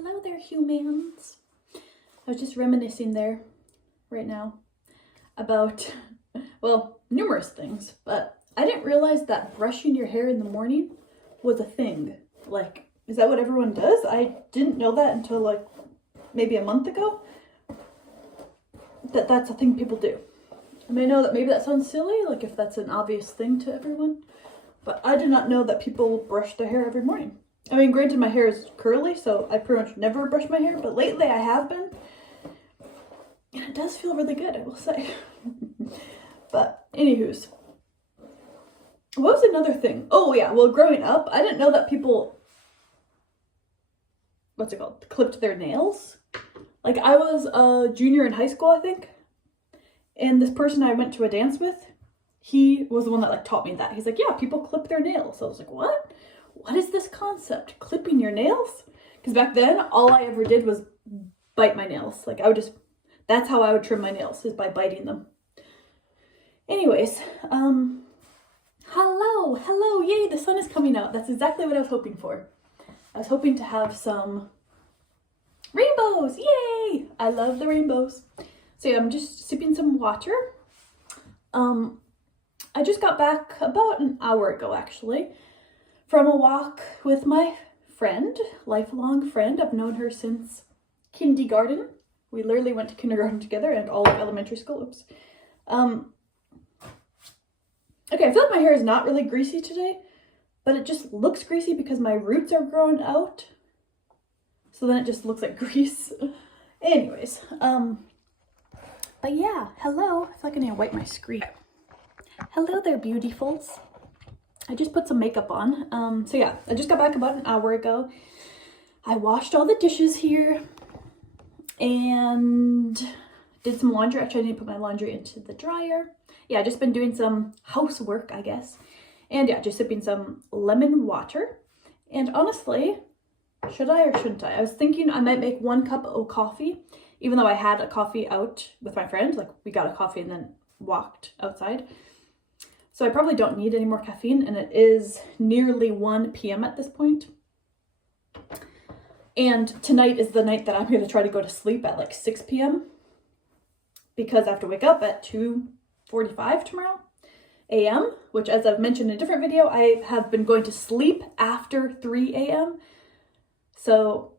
Hello there, humans. I was just reminiscing there right now about, well, numerous things, but I didn't realize that brushing your hair in the morning was a thing. Like, is that what everyone does? I didn't know that until like maybe a month ago, that's a thing people do. I mean, I know that maybe that sounds silly, like if that's an obvious thing to everyone, but I did not know that people brush their hair every morning. I mean, granted, my hair is curly, so I pretty much never brush my hair, but lately I have been. And it does feel really good, I will say. But, anywho's. What was another thing? Oh, yeah, well, growing up, I didn't know that people, what's it called, clipped their nails. Like, I was a junior in high school, I think. And this person I went to a dance with, he was the one that, like, taught me that. He's like, yeah, people clip their nails. So I was like, what? What is this concept? Clipping your nails? Because back then, all I ever did was bite my nails. Like, I would just, that's how I would trim my nails, is by biting them. Anyways, hello, yay, the sun is coming out. That's exactly what I was hoping for. I was hoping to have some rainbows, yay! I love the rainbows. So yeah, I'm just sipping some water. I just got back about an hour ago, actually, from a walk with my friend, lifelong friend. I've known her since kindergarten. We literally went to kindergarten together and all of elementary school. Oops. Okay, I feel like my hair is not really greasy today, but it just looks greasy because my roots are growing out. So then it just looks like grease. Anyways, but yeah, hello. I feel like I need to wipe my screen. Hello there, beautifuls. I just put some makeup on. So yeah, I just got back about an hour ago. I washed all the dishes here and did some laundry. Actually, I didn't put my laundry into the dryer. Yeah, just been doing some housework, I guess. And yeah, just sipping some lemon water. And honestly, should I or shouldn't I? I was thinking I might make 1 cup of coffee, even though I had a coffee out with my friend. Like, we got a coffee and then walked outside. So I probably don't need any more caffeine, and it is nearly 1 p.m. at this point. And tonight is the night that I'm going to try to go to sleep at like 6 p.m. because I have to wake up at 2:45 tomorrow a.m., which, as I've mentioned in a different video, I have been going to sleep after 3 a.m. So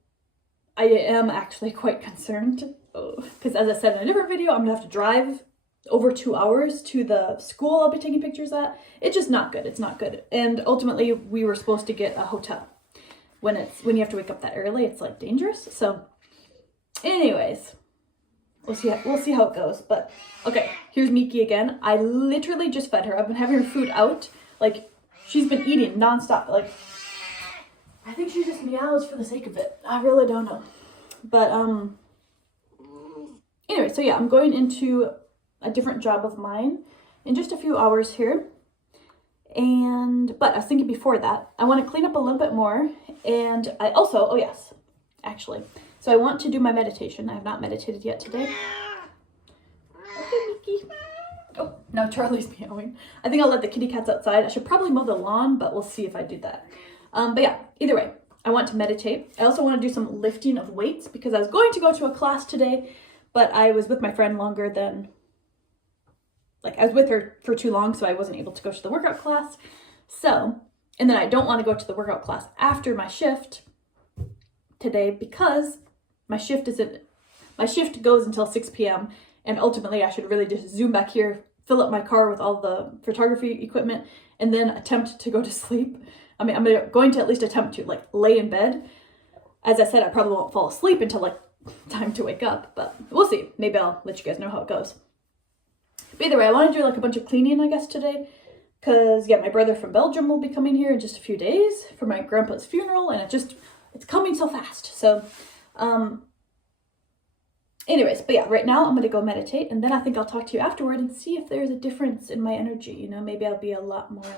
I am actually quite concerned because, as I said in a different video, I'm going to have to drive over 2 hours to the school I'll be taking pictures at. It's just not good. It's not good. And ultimately, we were supposed to get a hotel. When you have to wake up that early, it's like dangerous. So anyways, we'll see how it goes. But okay, here's Miki again. I literally just fed her. I've been having her food out. Like, she's been eating nonstop. Like, I think she just meows for the sake of it. I really don't know. But anyway, so yeah, I'm going into a different job of mine in just a few hours here. But I was thinking before that, I want to clean up a little bit more. And I also, oh yes, actually. So I want to do my meditation. I have not meditated yet today. Okay, Mickey. Oh, now Charlie's meowing. I think I'll let the kitty cats outside. I should probably mow the lawn, but we'll see if I do that. But yeah, either way, I want to meditate. I also want to do some lifting of weights because I was going to go to a class today, but I was with my friend longer than, like, I was with her for too long, so I wasn't able to go to the workout class. So, and then I don't want to go to the workout class after my shift today because my shift goes until 6 p.m. and ultimately I should really just zoom back here, fill up my car with all the photography equipment, and then attempt to go to sleep. I mean, I'm going to at least attempt to, like, lay in bed. As I said, I probably won't fall asleep until, like, time to wake up, but we'll see. Maybe I'll let you guys know how it goes. But either way, I want to do like a bunch of cleaning, I guess, today. Because, yeah, my brother from Belgium will be coming here in just a few days for my grandpa's funeral. And it's coming so fast. So, anyways, but yeah, right now I'm going to go meditate. And then I think I'll talk to you afterward and see if there's a difference in my energy. You know, maybe I'll be a lot more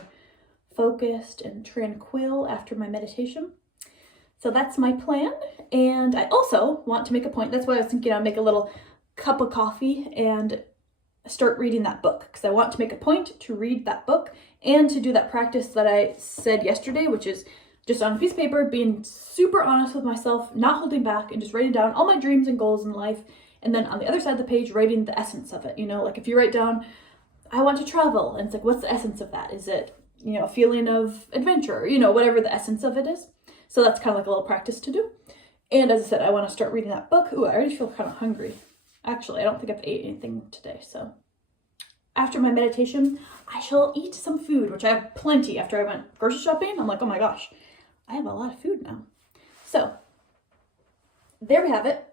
focused and tranquil after my meditation. So that's my plan. And I also want to make a point. That's why I was thinking I'll make a little cup of coffee and start reading that book, because I want to make a point to read that book and to do that practice that I said yesterday, which is just on a piece of paper, being super honest with myself, not holding back, and just writing down all my dreams and goals in life. And then on the other side of the page, writing the essence of it. You know, like if you write down, I want to travel, and it's like, what's the essence of that? Is it, you know, a feeling of adventure, you know, whatever the essence of it is. So that's kind of like a little practice to do. And as I said, I want to start reading that book. Ooh, I already feel kind of hungry. Actually, I don't think I've ate anything today. So after my meditation, I shall eat some food, which I have plenty. After I went grocery shopping, I'm like, oh my gosh, I have a lot of food now. So there we have it.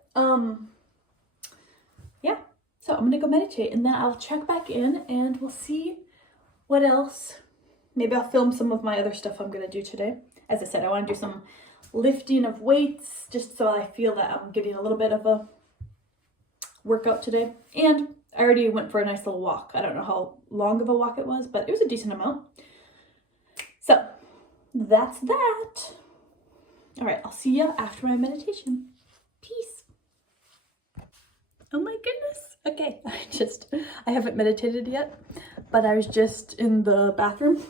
Yeah. So I'm gonna go meditate, and then I'll check back in and we'll see what else. Maybe I'll film some of my other stuff I'm gonna do today. As I said, I want to do some lifting of weights just so I feel that I'm getting a little bit of a workout today. And I already went for a nice little walk. I don't know how long of a walk it was, but it was a decent amount. So that's that. All right, I'll see you after my meditation. Peace. Oh my goodness. Okay, I haven't meditated yet, but I was just in the bathroom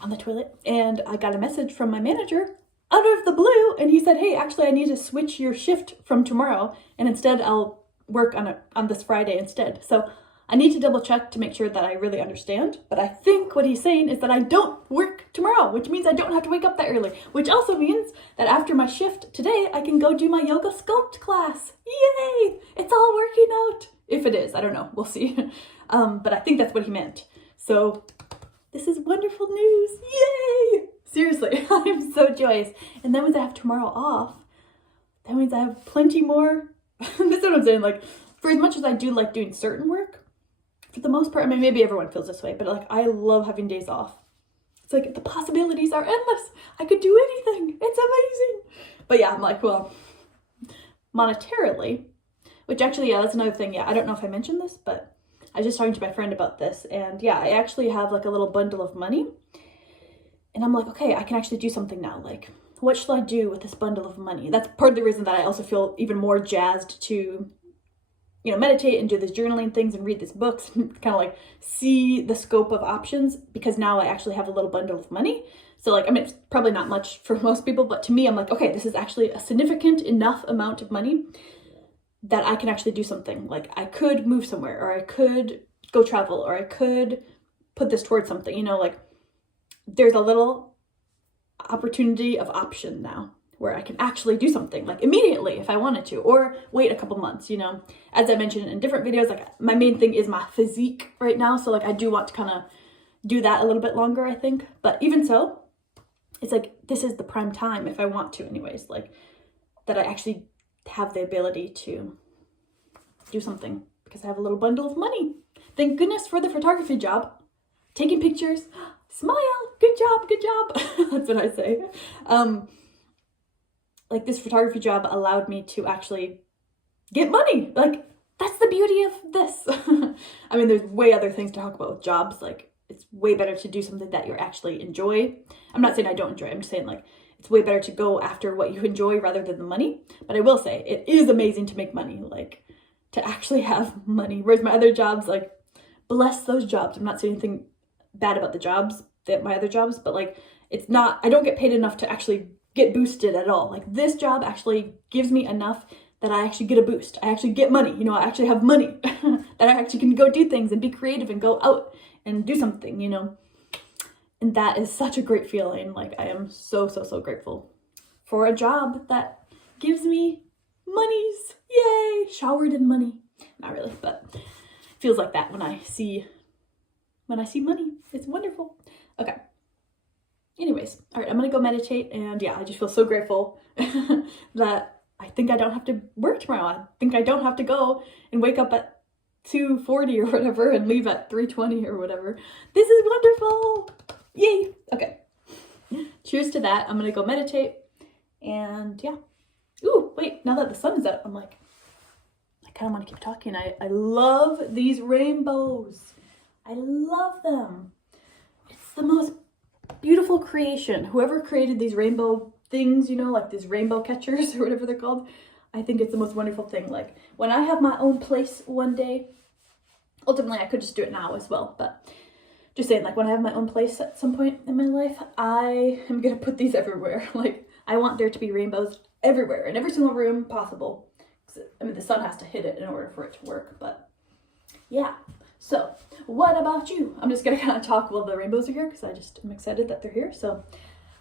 on the toilet, and I got a message from my manager out of the blue, and he said, hey, actually I need to switch your shift from tomorrow, and instead I'll work on this Friday instead. So I need to double check to make sure that I really understand, but I think what he's saying is that I don't work tomorrow, which means I don't have to wake up that early, which also means that after my shift today, I can go do my yoga sculpt class. Yay! It's all working out. If it is, I don't know, we'll see. But I think that's what he meant. So this is wonderful news. Yay! Seriously, I'm so joyous. And that means I have tomorrow off. That means I have plenty more. This is what I'm saying. Like, for as much as I do like doing certain work, for the most part, I mean, maybe everyone feels this way, but like, I love having days off. It's like the possibilities are endless. I could do anything. It's amazing. But yeah, I'm like, well, monetarily, which actually, yeah, that's another thing. Yeah, I don't know if I mentioned this, but I was just talking to my friend about this. And yeah, I actually have like a little bundle of money. And I'm like, okay, I can actually do something now. Like, what should I do with this bundle of money? That's part of the reason that I also feel even more jazzed to, you know, meditate and do these journaling things and read these books, kind of like see the scope of options, because now I actually have a little bundle of money. So like, I mean, it's probably not much for most people, but to me, I'm like, okay, this is actually a significant enough amount of money that I can actually do something. Like, I could move somewhere, or I could go travel, or I could put this towards something, you know, like there's a little opportunity of option now where I can actually do something like immediately if I wanted to, or wait a couple months, you know. As I mentioned in different videos, like my main thing is my physique right now. So like I do want to kind of do that a little bit longer, I think. But even so, it's like, this is the prime time if I want to anyways, like that I actually have the ability to do something because I have a little bundle of money. Thank goodness for the photography job. Taking pictures, smile, good job, good job. That's what I say. Like this photography job allowed me to actually get money. Like, that's the beauty of this. I mean, there's way other things to talk about with jobs. Like, it's way better to do something that you actually enjoy. I'm not saying I don't enjoy it. I'm just saying like, it's way better to go after what you enjoy rather than the money. But I will say it is amazing to make money, like to actually have money. Whereas my other jobs, like, bless those jobs. I'm not saying anything bad about the jobs, my other jobs, but like, it's not, I don't get paid enough to actually get boosted at all. Like, this job actually gives me enough that I actually get a boost. I actually get money. You know, I actually have money that I actually can go do things and be creative and go out and do something, you know. And that is such a great feeling. Like, I am so, so, so grateful for a job that gives me monies. Yay! Showered in money. Not really, but it feels like that when I see money. It's wonderful. Okay. Anyways, all right, I'm gonna go meditate, and yeah, I just feel so grateful that I think I don't have to work tomorrow. I think I don't have to go and wake up at 2:40 or whatever and leave at 3:20 or whatever. This is wonderful. Yay. Okay. Cheers to that. I'm gonna go meditate, and yeah. Ooh, wait, now that the sun is out, I'm like, I kind of want to keep talking. I love these rainbows. I love them. It's the most beautiful creation. Whoever created these rainbow things, you know, like these rainbow catchers or whatever they're called, I think it's the most wonderful thing. Like, when I have my own place one day, ultimately I could just do it now as well, but just saying, like when I have my own place at some point in my life, I am gonna put these everywhere. Like I want there to be rainbows everywhere in every single room possible. I mean, the sun has to hit it in order for it to work, but yeah. So what about you? I'm just gonna kind of talk while the rainbows are here because I just am excited that they're here. So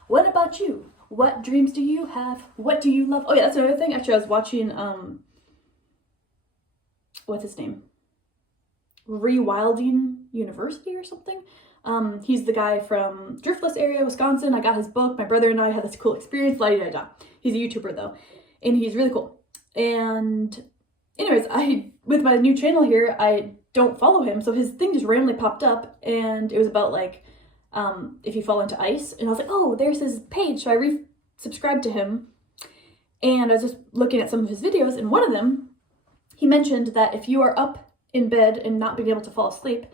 what about you? What dreams do you have? What do you love? Oh yeah, that's another thing. Actually, I was watching, what's his name? Rewilding University or something. He's the guy from Driftless area, Wisconsin. I got his book. My brother and I had this cool experience. La da da. He's a YouTuber though, and he's really cool. And anyways, with my new channel here, I don't follow him, so his thing just randomly popped up, and it was about like if you fall into ice, and I was like, oh, there's his page. So I re-subscribed to him, and I was just looking at some of his videos, and one of them, he mentioned that if you are up in bed and not being able to fall asleep,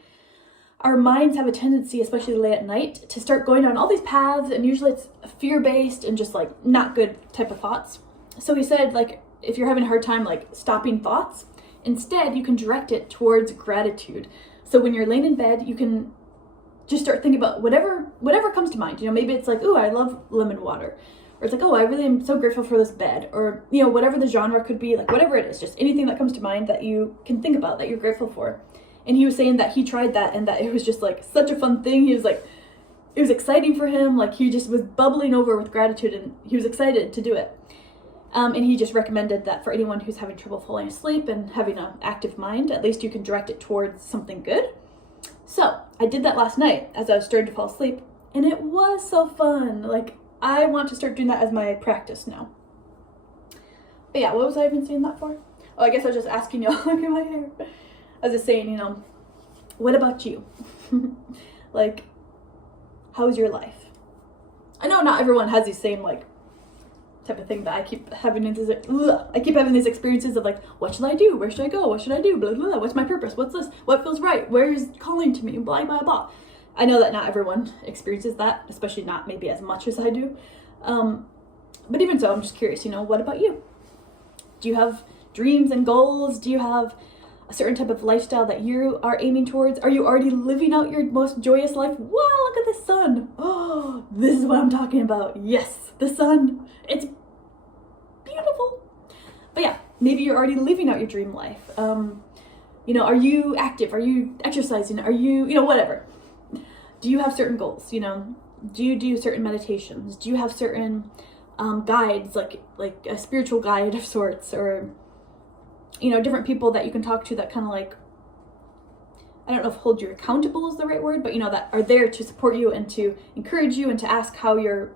our minds have a tendency, especially late at night, to start going down all these paths, and usually it's fear-based and just like not good type of thoughts. So he said, like, if you're having a hard time like stopping thoughts, instead you can direct it towards gratitude. So when you're laying in bed, you can just start thinking about whatever comes to mind. You know, maybe it's like, oh, I love lemon water. Or it's like, oh, I really am so grateful for this bed. Or, you know, whatever the genre could be, like whatever it is, just anything that comes to mind that you can think about that you're grateful for. And he was saying that he tried that and that it was just like such a fun thing. He was like, it was exciting for him. Like he just was bubbling over with gratitude and he was excited to do it. And he just recommended that for anyone who's having trouble falling asleep and having an active mind, at least you can direct it towards something good. So I did that last night as I was starting to fall asleep, and it was so fun. Like I want to start doing that as my practice now. But yeah, what was I even saying that for? Oh, I guess I was just asking y'all, look at my hair. I was just saying, you know, what about you? Like, how's your life? I know not everyone has these same like type of thing, but I keep having these experiences of like, what should I do? Where should I go? What should I do? Blah, blah, blah. What's my purpose? What's this? What feels right? Where is calling to me? Blah, blah, blah. I know that not everyone experiences that, especially not maybe as much as I do. But even so, I'm just curious, you know, what about you? Do you have dreams and goals? Do you have a certain type of lifestyle that you are aiming towards? Are you already living out your most joyous life? Wow, look at the sun. Oh, this is what I'm talking about. Yes, the sun. It's beautiful. But yeah, maybe you're already living out your dream life. You know, are you active? Are you exercising? Are you, you know, whatever. Do you have certain goals? You know, do you do certain meditations? Do you have certain guides, like a spiritual guide of sorts, or, you know, different people that you can talk to that kind of like, I don't know if hold you accountable is the right word, but you know, that are there to support you and to encourage you and to ask how you're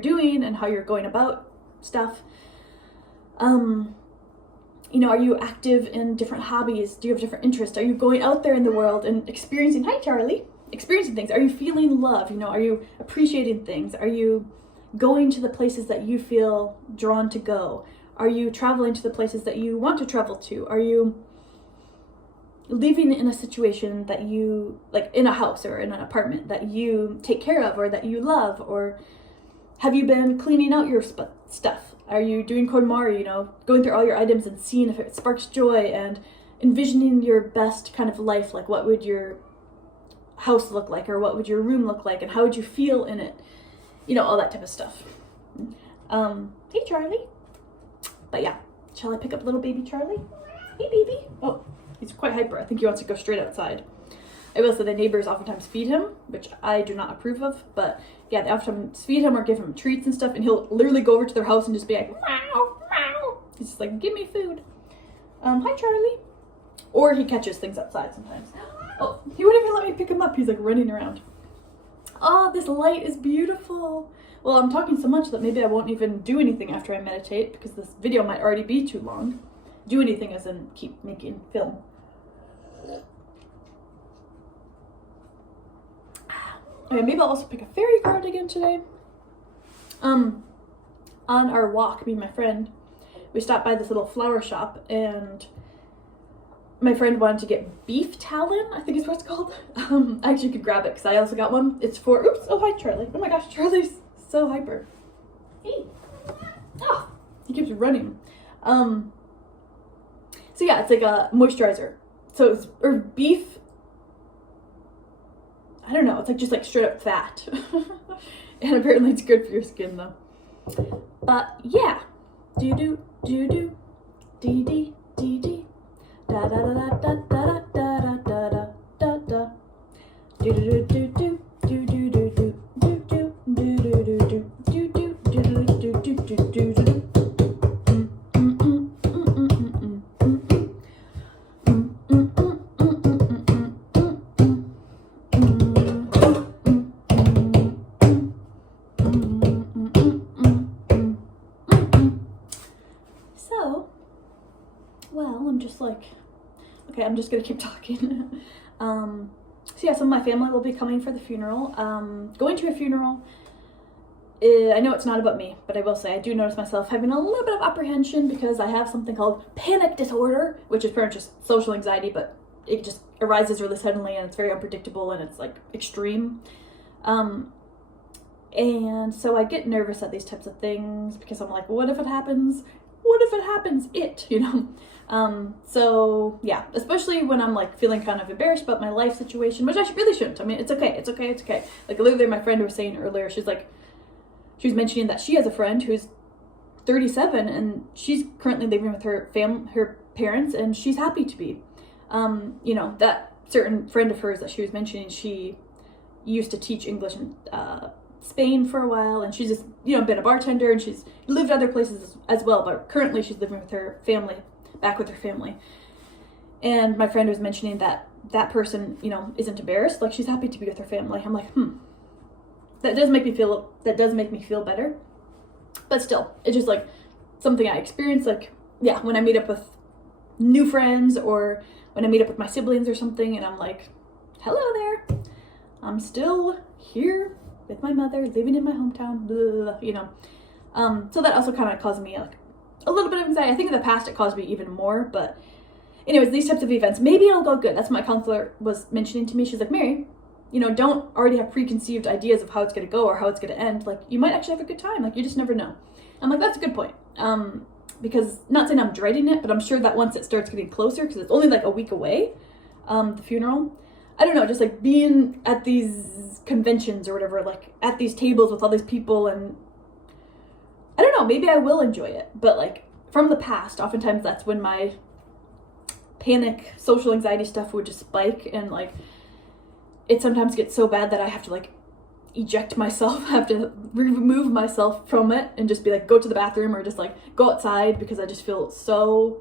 doing and how you're going about stuff. You know, are you active in different hobbies? Do you have different interests? Are you going out there in the world and experiencing, hi Charlie, experiencing things? Are you feeling love? You know, are you appreciating things? Are you going to the places that you feel drawn to go? Are you traveling to the places that you want to travel to? Are you living in a situation that you, like in a house or in an apartment that you take care of or that you love? Or have you been cleaning out your stuff? Are you doing KonMari, you know, going through all your items and seeing if it sparks joy and envisioning your best kind of life? Like what would your house look like, or what would your room look like, and how would you feel in it? You know, all that type of stuff. Hey Charlie. But yeah, shall I pick up little baby Charlie? Hey baby. Oh, he's quite hyper. I think he wants to go straight outside. I will say the neighbors oftentimes feed him, which I do not approve of, but yeah, they oftentimes feed him or give him treats and stuff, and he'll literally go over to their house and just be like, meow, meow. He's just like, give me food. Hi Charlie. Or he catches things outside sometimes. Oh, he wouldn't even let me pick him up. He's like running around. Oh, this light is beautiful. Well, I'm talking so much that maybe I won't even do anything after I meditate, because this video might already be too long. Do anything as in keep making film. Okay, maybe I'll also pick a fairy card again today. On our walk, me and my friend, we stopped by this little flower shop, and my friend wanted to get beef talon, I think is what it's called. I actually could grab it because I also got one. It's for, oops, oh hi Charlie. Oh my gosh, Charlie's so hyper. Hey. Oh, he keeps running. So yeah, it's like a moisturizer. So it's, or beef I don't know, it's like just like straight up fat. And apparently it's good for your skin though. But yeah. Do-do, do-do, dee-dee, dee-dee. Da-da-da-da-da-da-da-da-da-da-da. Do-do-do-do-do, do-do-do-do, do-do, do-do-do-do, do-do, do-do-do-do-do-do-do. So, well, I'm just like, okay, I'm just gonna keep talking. So yeah, some of my family will be coming for the funeral. Going to a funeral, I know it's not about me, but I will say I do notice myself having a little bit of apprehension because I have something called panic disorder, which is pretty much just social anxiety, but it just arises really suddenly and it's very unpredictable and it's like extreme. And so I get nervous at these types of things because I'm like, what if it happens? What if it happens? You know? So yeah, especially when I'm like feeling kind of embarrassed about my life situation, which I really shouldn't. I mean, it's okay. Like literally my friend was saying earlier, she was mentioning that she has a friend who's 37 and she's currently living with her parents, and she's happy to be. You know, that certain friend of hers that she was mentioning, she used to teach English in Spain for a while, and she's just, you know, been a bartender, and she's lived other places as well, but currently she's living with her family, back with her family. And my friend was mentioning that that person, you know, isn't embarrassed, like she's happy to be with her family. I'm like, that does make me feel better. But still, it's just like something I experience, like, yeah, when I meet up with new friends or when I meet up with my siblings or something, and I'm like, hello there, I'm still here with my mother, living in my hometown, blah, you know. So that also kind of caused me like a little bit of anxiety. I think in the past it caused me even more, but anyways, these types of events, maybe it'll go good. That's what my counselor was mentioning to me. She's like, Mary, you know, don't already have preconceived ideas of how it's going to go or how it's going to end. Like, you might actually have a good time. Like, you just never know. I'm like, that's a good point. Because not saying I'm dreading it, but I'm sure that once it starts getting closer, because it's only like a week away, the funeral, I don't know, just like being at these conventions or whatever, like at these tables with all these people, and I don't know, maybe I will enjoy it. But like from the past, oftentimes that's when my panic, social anxiety stuff would just spike, and like it sometimes gets so bad that I have to like eject myself, have to remove myself from it and just be like, go to the bathroom or just like go outside, because I just feel so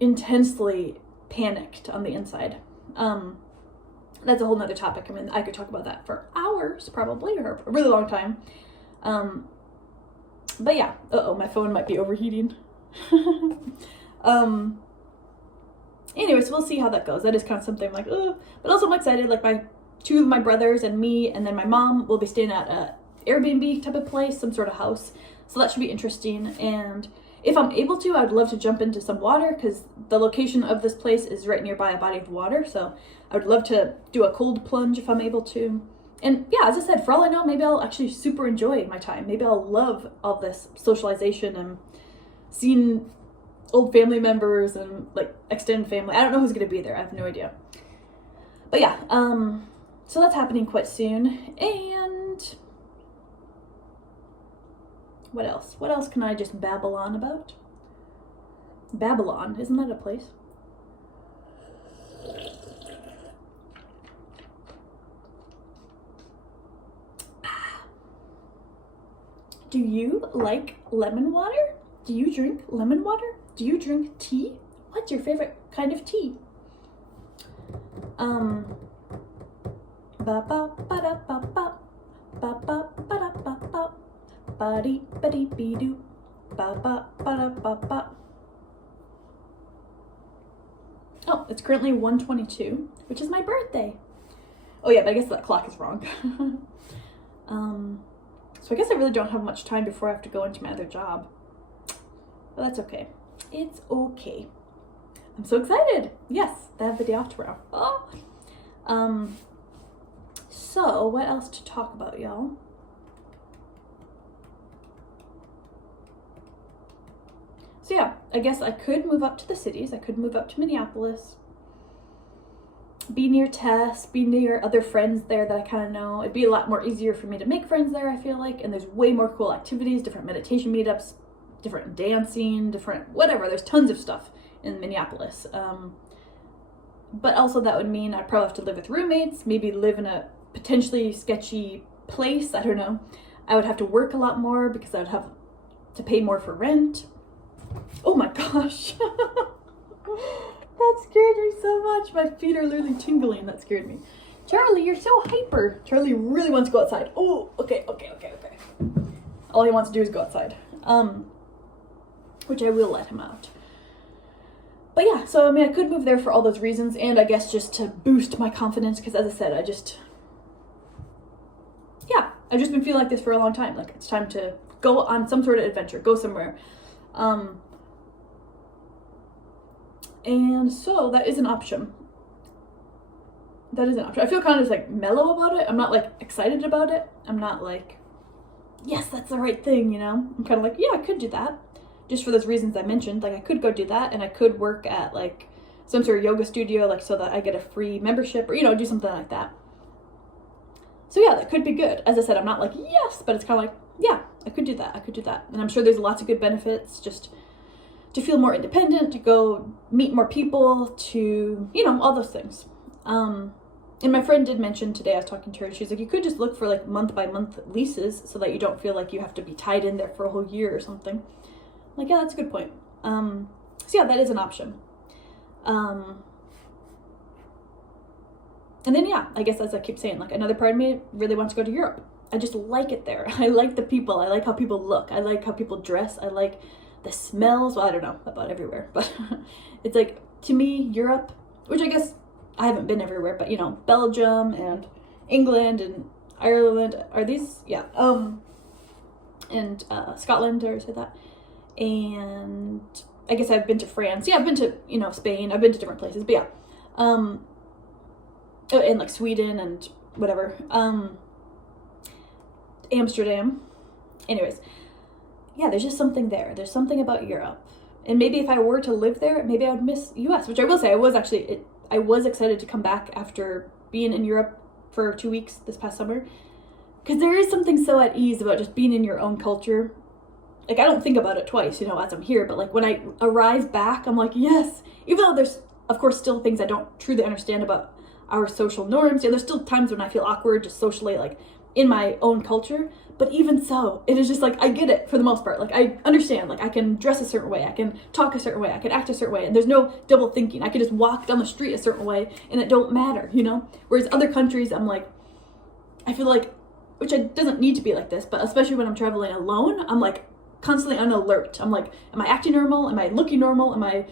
intensely panicked on the inside. That's a whole nother topic. I mean, I could talk about that for hours probably, or a really long time. But yeah, my phone might be overheating. Anyways, we'll see how that goes. That is kind of something like, but also I'm excited. Like two of my brothers and me, and then my mom will be staying at a Airbnb type of place, some sort of house. So that should be interesting. And if I'm able to, I'd love to jump into some water, because the location of this place is right nearby a body of water. So I would love to do a cold plunge if I'm able to. And yeah, as I said, for all I know, maybe I'll actually super enjoy my time. Maybe I'll love all this socialization and seeing old family members and like extended family. I don't know who's going to be there. I have no idea. But yeah, so that's happening quite soon. And what else? What else can I just babble on about? Babylon, isn't that a place? Do you like lemon water? Do you drink lemon water? Do you drink tea? What's your favorite kind of tea? Ba ba ba da ba ba ba ba ba da ba ba ba dee ba dee be doo ba ba ba da ba ba. Oh, it's currently 1:22, which is my birthday. Oh yeah, but I guess that clock is wrong. So I guess I really don't have much time before I have to go into my other job. But that's okay. It's okay. I'm so excited. Yes, I have the day off tomorrow. Oh. So what else to talk about, y'all? So yeah, I guess I could move up to the cities. I could move up to Minneapolis. be near Tess, be near other friends there that I kind of know. It'd be a lot more easier for me to make friends there, I feel like. And there's way more cool activities, different meditation meetups, different dancing, different whatever. There's tons of stuff in Minneapolis. But also that would mean I'd probably have to live with roommates, maybe live in a potentially sketchy place. I don't know. I would have to work a lot more because I would have to pay more for rent. Oh my gosh. That scared me so much. My feet are literally tingling. That scared me. Charlie, you're so hyper. Charlie really wants to go outside. Oh, okay. All he wants to do is go outside. Which I will let him out. But yeah, so I mean, I could move there for all those reasons, and I guess just to boost my confidence, because as I said, I've just been feeling like this for a long time. Like, it's time to go on some sort of adventure, go somewhere. And so that is an option. I feel kind of just like mellow about it. I'm not like excited about it. I'm not like, yes, that's the right thing, you know? I'm kind of like, yeah, I could do that. Just for those reasons I mentioned. Like, I could go do that, and I could work at like some sort of yoga studio, like so that I get a free membership, or, you know, do something like that. So yeah, that could be good. As I said, I'm not like, yes, but it's kind of like, yeah, I could do that. And I'm sure there's lots of good benefits, just to feel more independent, to go meet more people, to, you know, all those things. And my friend did mention today, I was talking to her, she's like, you could just look for like month by month leases so that you don't feel like you have to be tied in there for a whole year or something. I'm like, yeah, that's a good point. So yeah, that is an option. And then, yeah, I guess as I keep saying, like, another part of me really wants to go to Europe. I just like it there. I like the people. I like how people look. I like how people dress. I like the smells. Well, I don't know about everywhere, but it's like, to me, Europe, which I guess I haven't been everywhere, but, you know, Belgium and England and Ireland, are these? Yeah. And Scotland, did I say that? And I guess I've been to France. Yeah, I've been to, you know, Spain. I've been to different places, but yeah. And like Sweden and whatever. Amsterdam. Anyways, yeah, there's just something there. There's something about Europe. And maybe if I were to live there, maybe I would miss US, which I will say, I was excited to come back after being in Europe for 2 weeks this past summer. Because there is something so at ease about just being in your own culture. Like, I don't think about it twice, you know, as I'm here, but like when I arrive back, I'm like, yes. Even though there's, of course, still things I don't truly understand about our social norms. Yeah, there's still times when I feel awkward just socially, like in my own culture. But even so, it is just like, I get it for the most part. Like, I understand, like, I can dress a certain way, I can talk a certain way, I can act a certain way, and there's no double thinking. I can just walk down the street a certain way and it don't matter, you know? Whereas other countries, I'm like, I feel like, which it doesn't need to be like this, but especially when I'm traveling alone, I'm like constantly on alert. I'm like, am I acting normal? Am I looking normal? Am I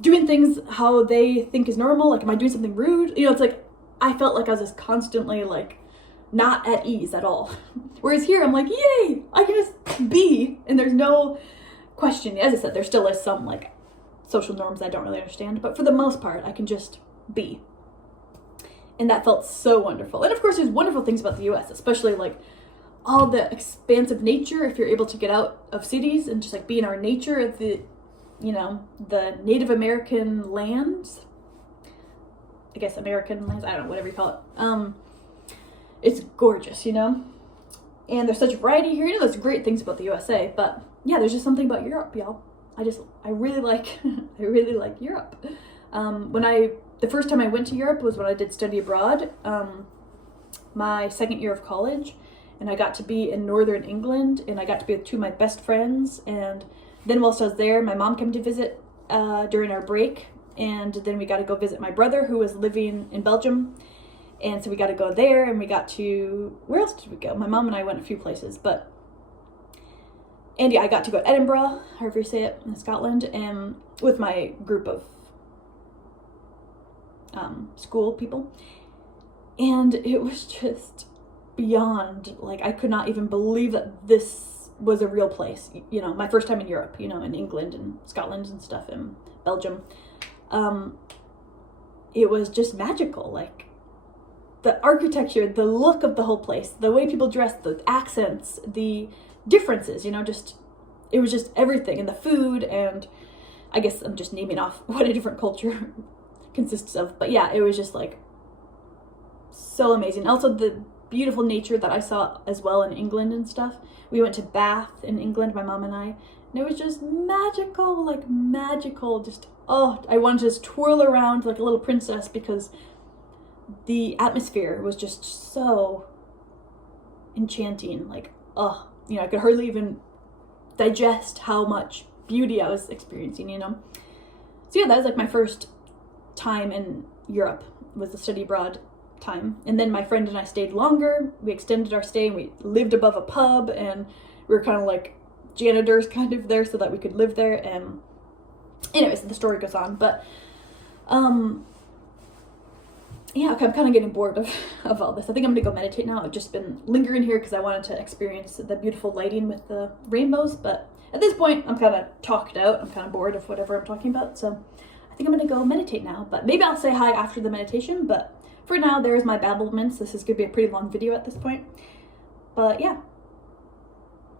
doing things how they think is normal? Like, am I doing something rude? You know, it's like, I felt like I was just constantly like not at ease at all. Whereas here, I'm like, yay, I can just be, and there's no question. As I said, there still is some like social norms I don't really understand, but for the most part, I can just be. And that felt so wonderful. And of course, there's wonderful things about the US, especially like all the expansive nature, if you're able to get out of cities and just like be in our nature, the, you know, the Native American lands, I guess American lands, I don't know, whatever you call it. It's gorgeous, you know? And there's such variety here. You know, there's great things about the USA, but yeah, there's just something about Europe, y'all. I really like, I really like Europe. The first time I went to Europe was when I did study abroad, my second year of college, and I got to be in Northern England, and I got to be with two of my best friends, and then whilst I was there, my mom came to visit during our break, and then we got to go visit my brother who was living in Belgium. And so we got to go there, and we got to, where else did we go? My mom and I went a few places, and yeah, I got to go to Edinburgh, however you say it, in Scotland, and with my group of school people. And it was just beyond, like, I could not even believe that this was a real place. You know, my first time in Europe, you know, in England and Scotland and stuff, and Belgium. It was just magical, like, the architecture, the look of the whole place, the way people dress, the accents, the differences, you know, just, it was just everything. And the food, and I guess I'm just naming off what a different culture consists of. But yeah, it was just like so amazing. Also the beautiful nature that I saw as well in England and stuff. We went to Bath in England, my mom and I, and it was just magical, like magical. Just, oh, I wanted to just twirl around like a little princess because the atmosphere was just so enchanting. Like, oh, you know, I could hardly even digest how much beauty I was experiencing, you know. So yeah, that was like my first time in Europe, was the study abroad time. And then my friend and I stayed longer. We extended our stay and we lived above a pub, and we were kind of like janitors kind of there so that we could live there. And anyways, the story goes on. But yeah, okay, I'm kind of getting bored of all this. I think I'm gonna go meditate now. I've just been lingering here because I wanted to experience the beautiful lighting with the rainbows, but at this point I'm kind of talked out. I'm kind of bored of whatever I'm talking about, so I think I'm gonna go meditate now. But maybe I'll say hi after the meditation, but for now, there's my babblements. This is gonna be a pretty long video at this point. But yeah,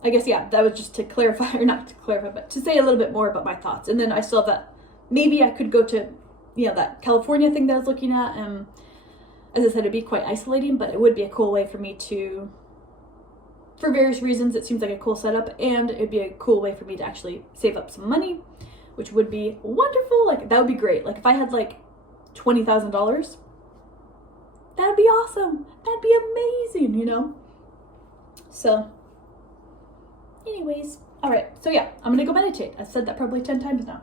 I guess, yeah, that was just to clarify, or not to clarify, but to say a little bit more about my thoughts. And then I still have that, maybe I could go to, you know, that California thing that I was looking at. And as I said, it'd be quite isolating, but it would be a cool way for me to, for various reasons, it seems like a cool setup, and it'd be a cool way for me to actually save up some money, which would be wonderful. Like, that would be great. Like, if I had like $20,000, that'd be awesome. That'd be amazing, you know? So, anyways, all right. So yeah, I'm gonna go meditate. I've said that probably 10 times now.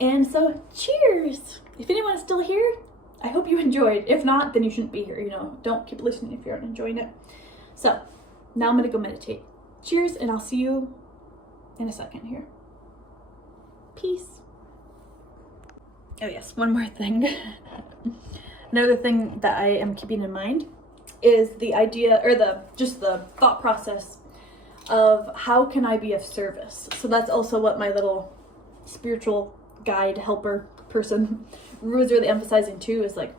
And so, cheers. If anyone is still here, I hope you enjoyed. If not, then you shouldn't be here, you know? Don't keep listening if you aren't enjoying it. So, now I'm gonna go meditate. Cheers, and I'll see you in a second here. Peace. Oh yes, one more thing. Another thing that I am keeping in mind is the idea, or the thought process of how can I be of service. So that's also what my little spiritual guide, helper person was really emphasizing too, is like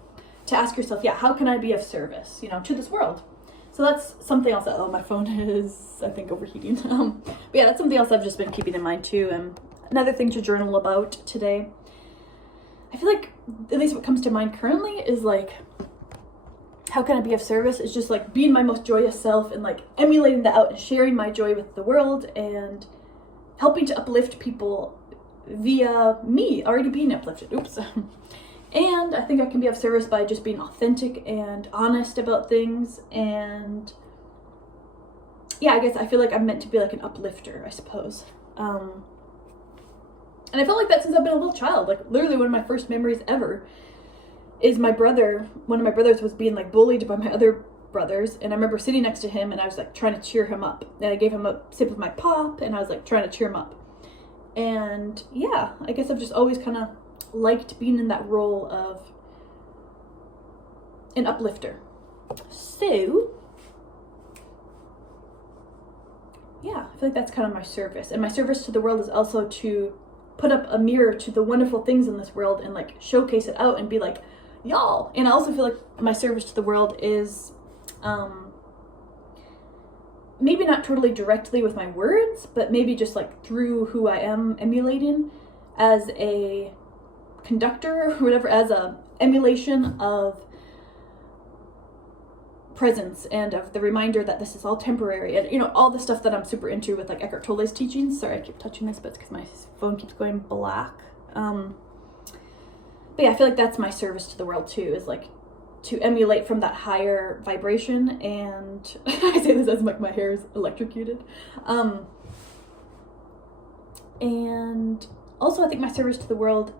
to ask yourself, yeah, how can I be of service, you know, to this world? So that's something else that, oh, my phone is, I think, overheating. But yeah, that's something else I've just been keeping in mind too. And another thing to journal about today. I feel like, at least what comes to mind currently, is like, how can I be of service? It's just like being my most joyous self and like emulating that out and sharing my joy with the world and helping to uplift people via me already being uplifted. Oops. And I think I can be of service by just being authentic and honest about things. And yeah, I guess I feel like I'm meant to be like an uplifter, I suppose. And I felt like that since I've been a little child. Like, literally one of my first memories ever is my brother, one of my brothers was being like bullied by my other brothers, and I remember sitting next to him and I was like trying to cheer him up. And I gave him a sip of my pop and I was like trying to cheer him up. And yeah, I guess I've just always kind of liked being in that role of an uplifter. So yeah, I feel like that's kind of my service. And my service to the world is also to put up a mirror to the wonderful things in this world and like showcase it out and be like, y'all. And I also feel like my service to the world is maybe not totally directly with my words, but maybe just like through who I am emulating as a conductor or whatever, as a emulation of presence and of the reminder that this is all temporary, and you know, all the stuff that I'm super into with like Eckhart Tolle's teachings. Sorry, I keep touching this, but it's because my phone keeps going black. But yeah, I feel like that's my service to the world too, is like to emulate from that higher vibration. And I say this as like my hair is electrocuted. And also I think my service to the world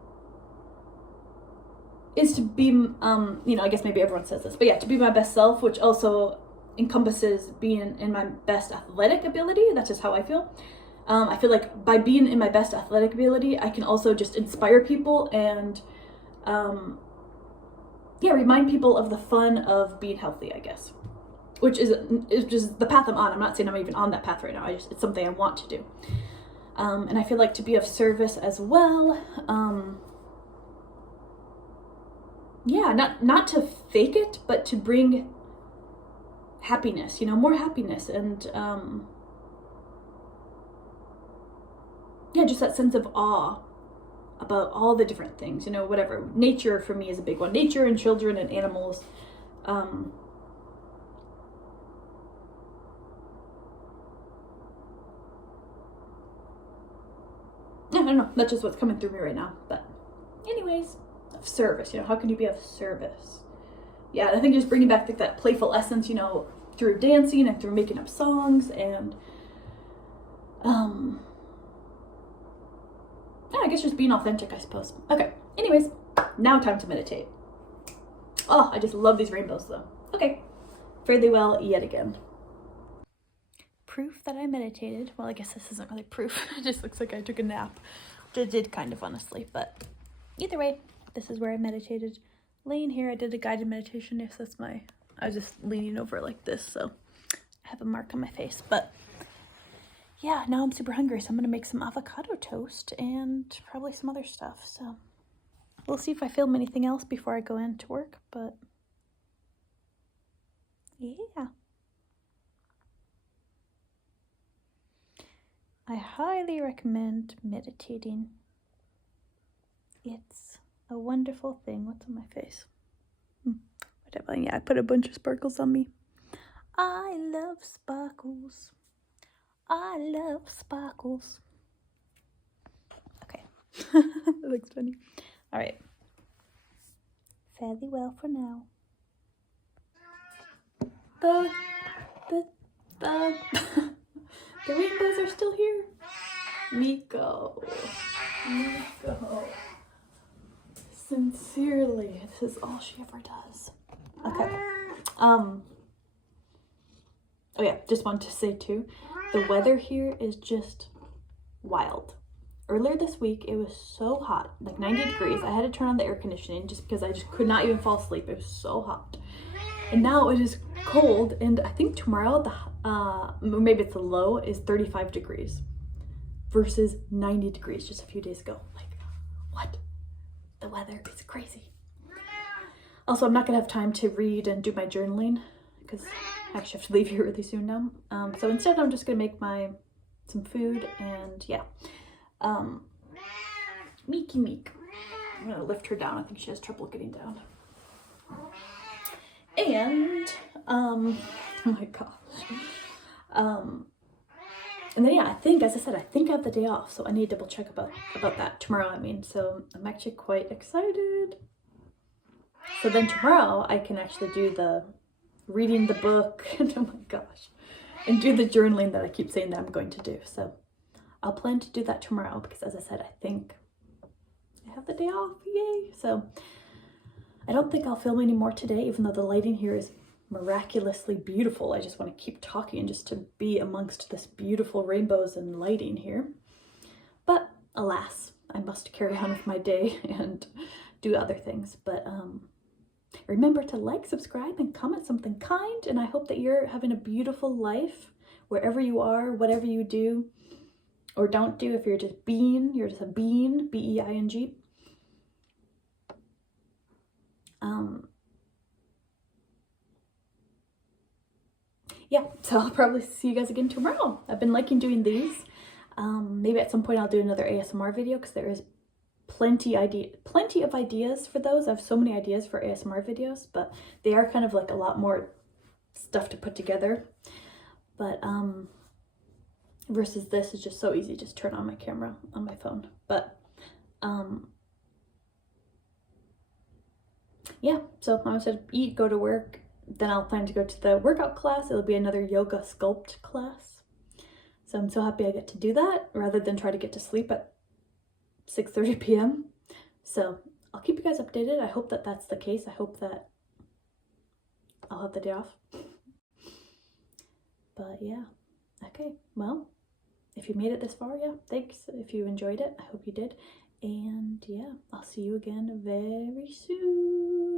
is to be, you know, I guess maybe everyone says this, but yeah, to be my best self, which also encompasses being in my best athletic ability. That's just how I feel. I feel like by being in my best athletic ability, I can also just inspire people and, yeah, remind people of the fun of being healthy, I guess, which is just the path I'm on. I'm not saying I'm even on that path right now. It's something I want to do. And I feel like to be of service as well, yeah, not to fake it, but to bring happiness, you know, more happiness, and yeah, just that sense of awe about all the different things, you know, whatever. Nature for me is a big one. Nature and children and animals. I don't know, that's just what's coming through me right now. But anyways, of service, you know, how can you be of service? Yeah, I think just bringing back like that playful essence, you know, through dancing and through making up songs and yeah, I guess just being authentic, I suppose. Okay, anyways, now time to meditate. Oh, I just love these rainbows though. Okay, fare thee well yet again. Proof that I meditated. Well, I guess this isn't really proof. It just looks like I took a nap, which I did kind of, honestly. But either way, this is where I meditated. Laying here, I did a guided meditation. Yes, that's I was just leaning over like this, so I have a mark on my face. But yeah, now I'm super hungry, so I'm gonna make some avocado toast and probably some other stuff. So we'll see if I film anything else before I go into work. But yeah. I highly recommend meditating. It's a wonderful thing. What's on my face? Whatever. Yeah, I put a bunch of sparkles on me. I love sparkles. I love sparkles. Okay. That looks funny. All right. Fare thee well for now. The rainbows are still here. Miko. Sincerely, this is all she ever does. Okay. Oh yeah, just wanted to say too, the weather here is just wild. Earlier this week, it was so hot, like 90 degrees. I had to turn on the air conditioning just because I just could not even fall asleep. It was so hot. And now it is cold, and I think tomorrow, maybe it's the low, is 35 degrees versus 90 degrees just a few days ago. Like, what? The weather is crazy. Also, I'm not gonna have time to read and do my journaling because I actually have to leave here really soon now. So instead, I'm just gonna make some food and yeah. Meek. I'm gonna lift her down. I think she has trouble getting down. And oh my gosh. And then yeah, I think, as I said, I think I have the day off, so I need to double check about that tomorrow. I mean, so I'm actually quite excited. So then tomorrow I can actually do the reading the book, and oh my gosh, and do the journaling that I keep saying that I'm going to do. So I'll plan to do that tomorrow because, as I said, I think I have the day off. Yay! So I don't think I'll film any more today, even though the lighting here is miraculously beautiful. I just want to keep talking just to be amongst this beautiful rainbows and lighting here. But alas, I must carry on with my day and do other things. But remember to like, subscribe, and comment something kind. And I hope that you're having a beautiful life wherever you are, whatever you do or don't do. If you're just being, you're just a being, B-E-I-N-G. Yeah, so I'll probably see you guys again tomorrow. I've been liking doing these. Maybe at some point I'll do another ASMR video because there is plenty of ideas for those. I have so many ideas for ASMR videos, but they are kind of like a lot more stuff to put together. But versus this is just so easy. Just turn on my camera on my phone. But yeah, so I'm going to eat, go to work. Then I'll plan to go to the workout class. It'll be another yoga sculpt class. So I'm so happy I get to do that rather than try to get to sleep at 6:30 p.m. So I'll keep you guys updated. I hope that that's the case. I hope that I'll have the day off. But yeah, okay. Well, if you made it this far, yeah, thanks. If you enjoyed it, I hope you did. And yeah, I'll see you again very soon.